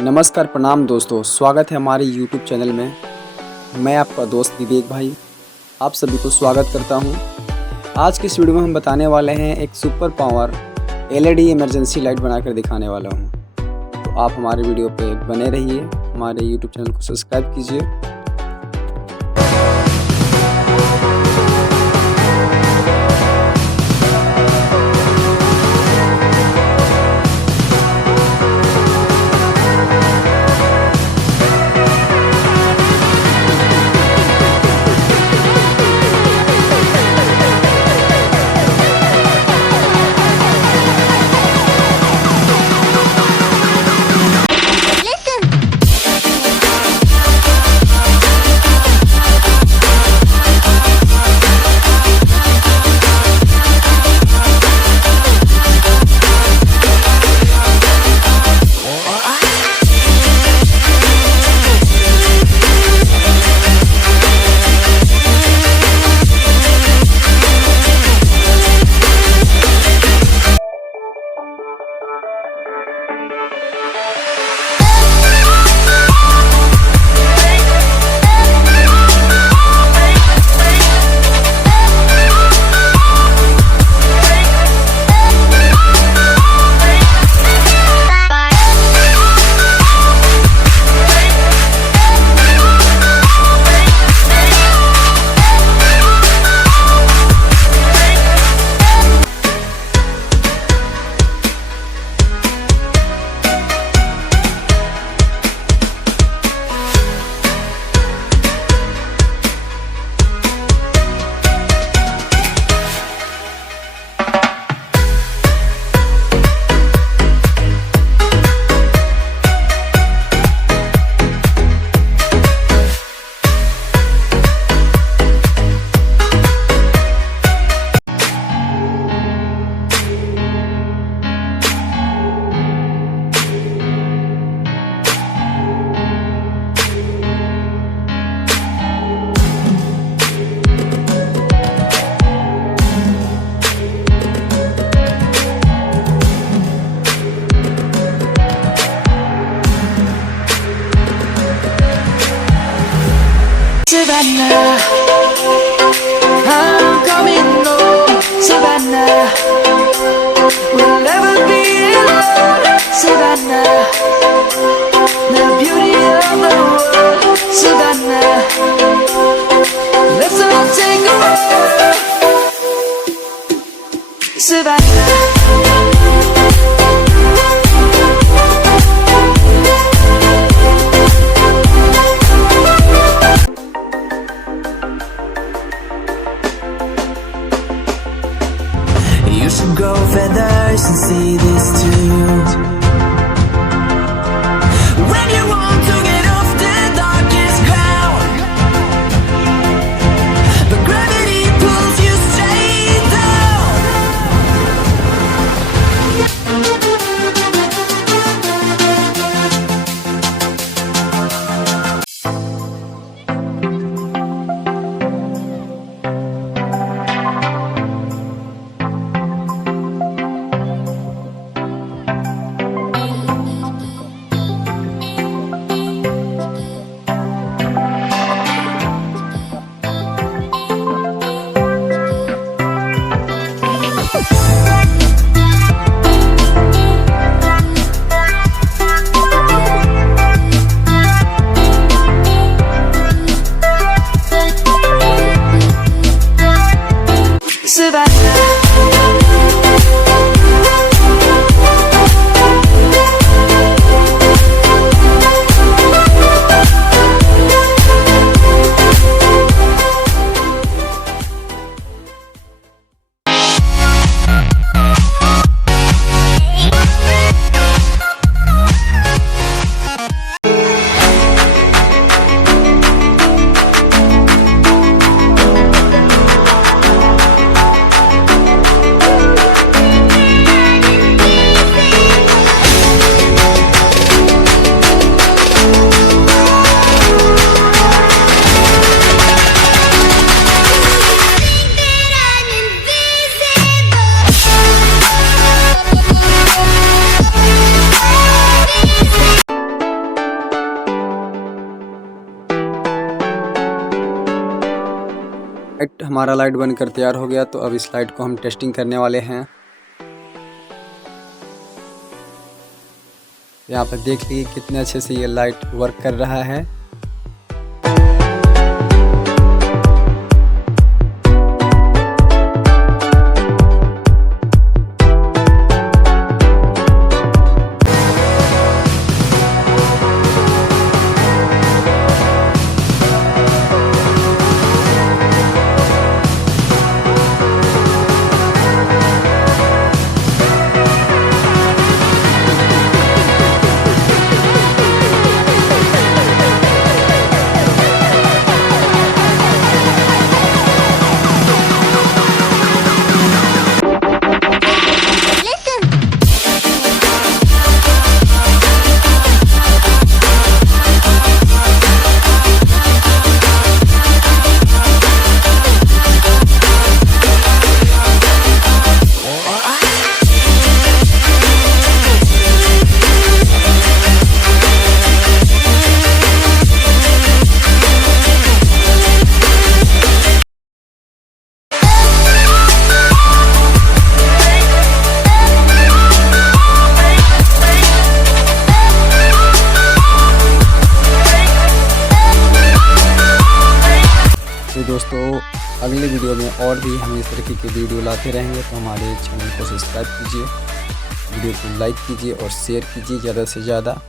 नमस्कार प्रणाम दोस्तों, स्वागत है हमारे YouTube चैनल में। मैं आपका दोस्त विवेक भाई आप सभी को स्वागत करता हूं। आज की इस वीडियो में हम बताने वाले हैं एक super power LED emergency light बनाकर दिखाने वाला हूं। तो आप हमारे वीडियो पे बने रहिए, हमारे YouTube चैनल को सब्सक्राइब कीजिए। हमारा लाइट बनकर तैयार हो गया। तो अब इस लाइट को हम टेस्टिंग करने वाले हैं। यहाँ पर देख लीजिए कितने अच्छे से ये लाइट वर्क कर रहा है। तो दोस्तों अगले वीडियो में और भी हम इस तरीके की वीडियो लाते रहेंगे। तो हमारे चैनल को सब्सक्राइब कीजिए, वीडियो को लाइक कीजिए और शेयर कीजिए ज़्यादा से ज़्यादा।